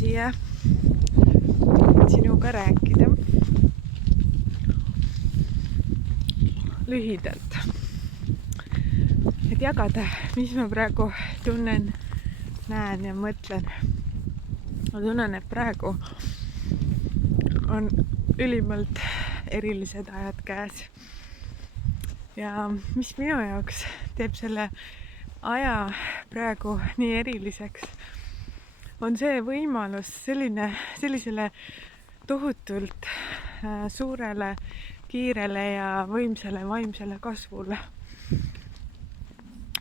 siia sinuga rääkida lühidalt, et jagada, mis ma praegu tunnen, näen ja mõtlen. Ma tunnen, et praegu on ülimalt erilised ajad käes ja mis minu jaoks teeb selle aja praegu nii eriliseks, on see võimalus sellisele tohutult suurele, kiirele ja võimsale vaimsele kasvule.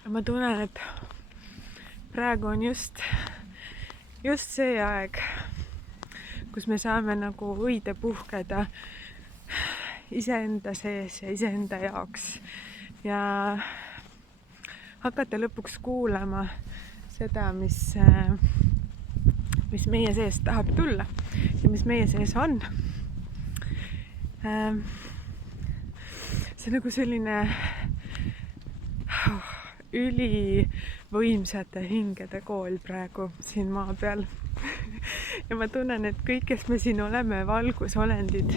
Ma tunnen, et praegu on just see aeg, kus me saame nagu õide puhkeda iseenda sees ja iseenda jaoks ja hakata lõpuks kuulama seda, mis meie sees tahab tulla ja mis meie sees on. See on nagu selline ülivõimsate hingede kool praegu siin maa peal. Ja ma tunnen, et kõik, kes me siin oleme, valgusolendid,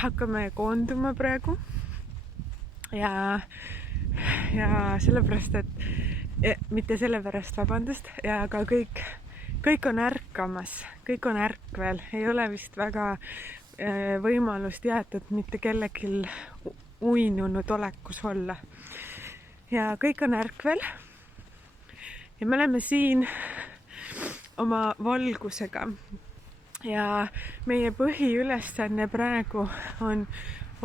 hakkame koonduma praegu ja sellepärast, et mitte sellepärast, vabandust, ja aga kõik on ärkamas, kõik on ärkvel, ei ole vist väga võimalust jäetud mitte kellelgi uinunud olekus olla. Ja kõik on ärkvel ja me oleme siin oma valgusega ja meie põhiülesanne praegu on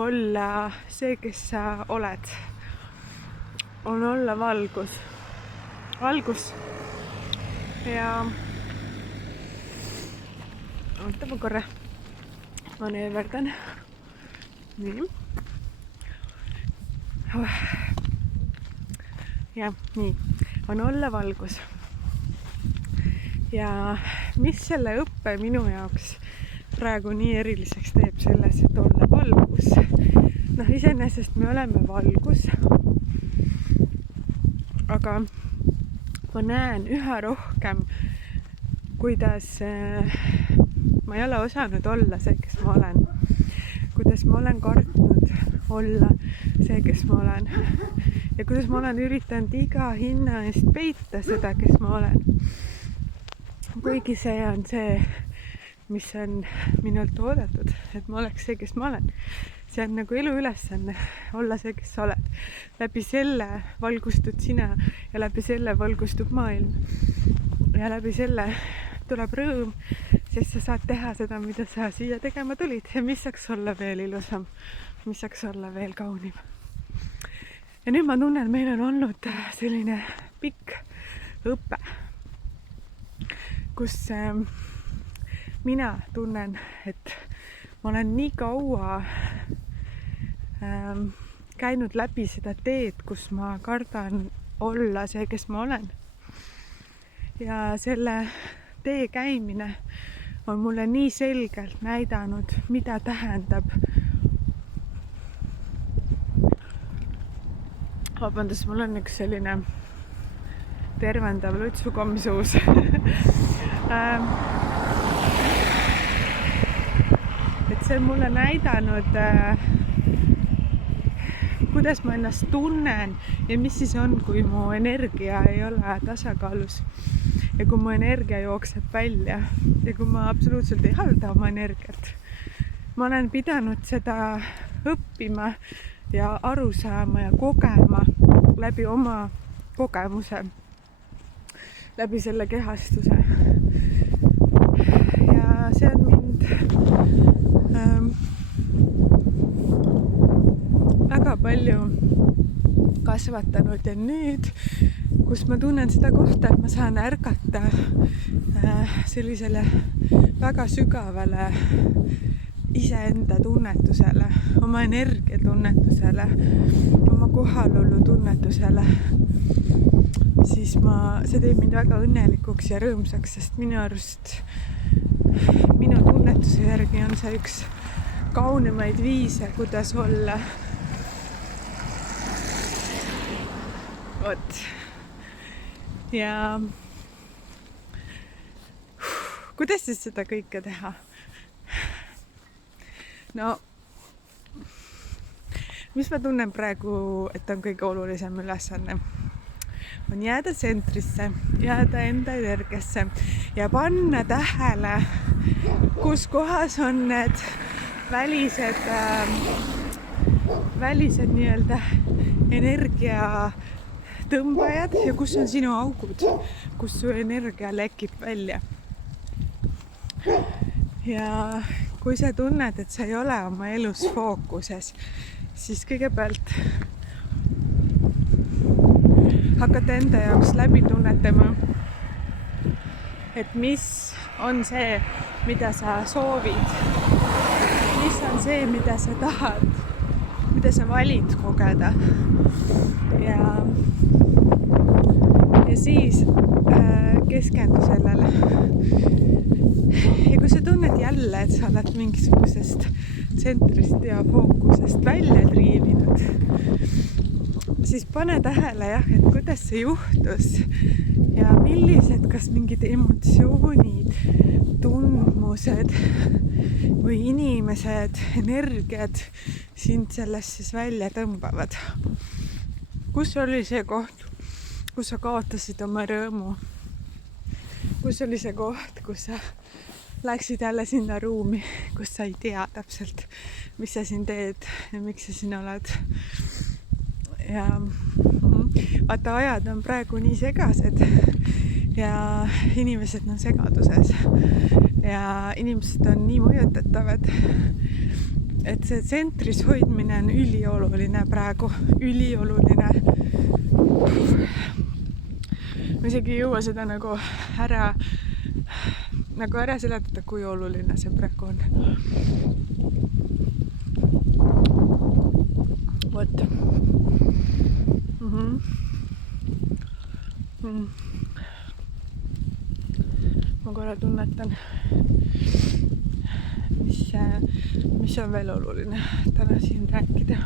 olla see, kes sa oled. On olla valgus. Ja oota ma korra maneeverdan. Nii. Ja nii, on olla valgus. Ja mis selle õppe minu jaoks praegu nii eriliseks teeb selles, et olla valgus. Iseenesest me oleme valgus, aga ma näen üha rohkem, kuidas ma ei ole osanud olla see, kes ma olen. Kuidas ma olen kartnud olla see, kes ma olen. Ja kuidas ma olen üritanud iga hinna eest peita seda, kes ma olen. Kuigi see on see, mis on minult oodatud, et ma oleks see, kes ma olen. See on nagu elu ülesanne, olla see, kes sa oled. Läbi selle valgustud sina ja läbi selle valgustub maailm. Ja läbi selle tuleb rõõm, sest sa saad teha seda, mida sa siia tegema tulid. Ja mis saaks olla veel ilusam, mis saaks olla veel kaunim. Ja nüüd ma tunnen, meil on olnud selline pikk õpe, kus mina tunnen, et ma olen nii kaua käinud läbi seda teed, kus ma kardan olla see, kes ma olen. Ja selle tee käimine on mulle nii selgelt näidanud, mida tähendab. Vabandust, mul on üks selline tervendav lutsukomm suus. Et see on mulle näidanud, kuidas ma ennast tunnen ja mis siis on, kui mu energia ei ole tasakaalus ja kui mu energia jookseb välja ja kui ma absoluutselt ei halda oma energiat. Ma olen pidanud seda õppima ja aru saama ja kogema läbi oma kogemuse, läbi selle kehastuse. Ja see on mind väga palju kasvatanud ja nüüd, kus ma tunnen seda kohta, et ma saan ärgata sellisele väga sügavale iseenda tunnetusele, oma energia tunnetusele, oma kohalolu tunnetusele, siis see teeb mind väga õnnelikuks ja rõõmsaks, sest minu arust minu tunnetuse järgi on see üks kaunimaid viise, kuidas olla. Vot. Ja kuidas siis seda kõike teha? No, mis ma tunnen praegu, et on kõige olulisem ülesanne? On jääda tsentrisse, jääda enda energiasse ja panna tähele, kus kohas on need välised nii-öelda energia tõmbajad ja kus on sinu augud, kus su energia lekib välja. Ja kui sa tunned, et sa ei ole oma elus fookuses, siis kõigepealt hakata enda jaoks läbi tunnetama, et mis on see, mida sa soovid, mis on see, mida sa tahad, mida sa valid kogeda. Ja siis keskendu sellele. Ja kui sa tunned jälle, et sa oled mingisugusest tsentrist ja fookusest välja triivinud, siis pane tähele et kuidas see juhtus ja millised, kas mingid emotsioonid, tundmused või inimesed, energiad sind sellest siis välja tõmbavad. Kus oli see koht, kus sa kaotasid oma rõõmu? Kus oli see koht, kus sa läksid jälle sinna ruumi, kus sa ei tea täpselt, mis sa siin teed ja miks sa siin oled? Ja vaata, ajad on praegu nii segased ja inimesed on segaduses ja inimesed on nii mõjutatavad, et see tsentris hoidmine on ülioluline praegu, ülioluline. Ma isegi ei jõua seda nagu ära seletada, kui oluline see praegu on. Vot. Ma korra tunnetan, mis on veel oluline täna siin rääkida.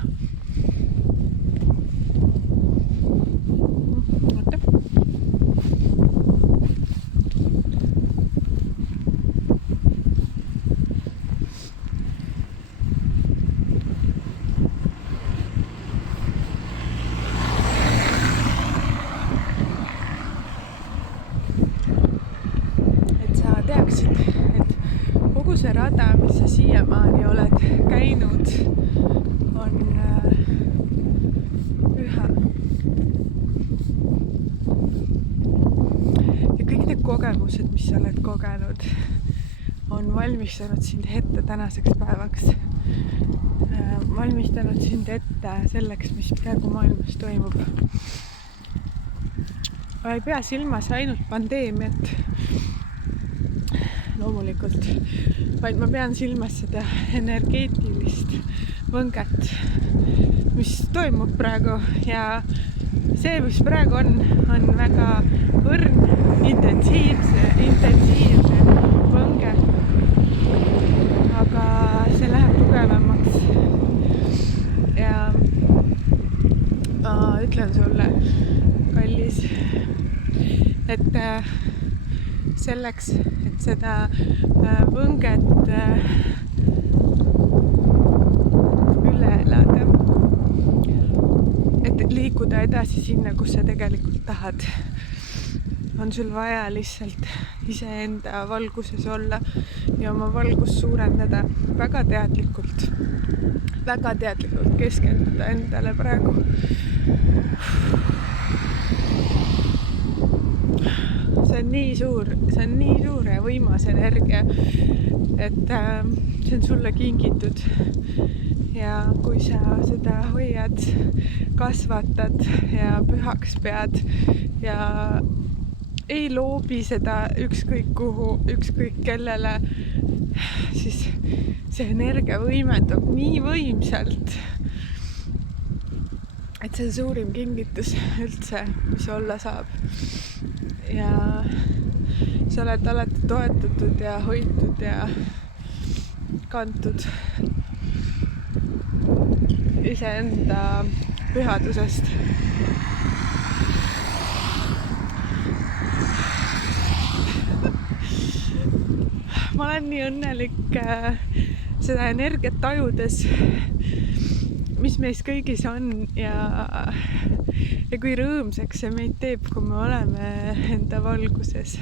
Oota. Et kogu see rada, mis sa siiamaani oled käinud, on püha. Ja kõik need kogemused, mis sa oled kogenud, on valmistanud sind ette tänaseks päevaks. Valmistanud sind ette selleks, mis praegu maailmas toimub. Ma ei pea silmas ainult pandeemiat, loomulikult, vaid ma pean silmas seda energeetilist võnget, mis toimub praegu ja see, mis praegu on väga õrn, intensiivne võnge, aga see läheb tugevamaks ja ma ütlen sulle, kallis, et selleks, et seda võnget üle elada, et liikuda edasi sinna, kus sa tegelikult tahad, on sul vaja lihtsalt iseenda valguses olla ja oma valgust suurendada väga teadlikult keskenduda endale praegu. See on nii suur ja võimas energia, et see on sulle kingitud ja kui sa seda hoiad, kasvatad ja pühaks pead ja ei loobi seda ükskõik kuhu, ükskõik kellele, siis see energia võimendub nii võimsalt, et see on suurim kingitus üldse, mis olla saab. Ja sa oled alati toetatud ja hoitud ja kantud iseenda pühadusest. ma olen nii õnnelik seda energiat tajudes, mis meis kõigis on ja kui rõõmsaks see meid teeb, kui me oleme enda valguses.